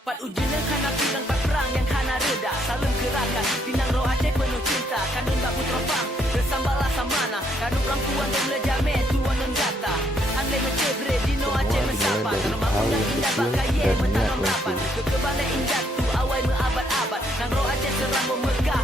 Pat ujina kana pirang pat perang yang kana reda. Salam gerakan Pinang roh Aceh penuh cinta. Kanun tak putra pang Bersambala samana. Kanun perempuan yang lejame tuan non gata. Handai mencebre dino Aceh mensapa. Rumah yang indah bakaye mentanam rapat. Kekebalai indah tu awai meabad-abad. Nang roh Aceh serang memegah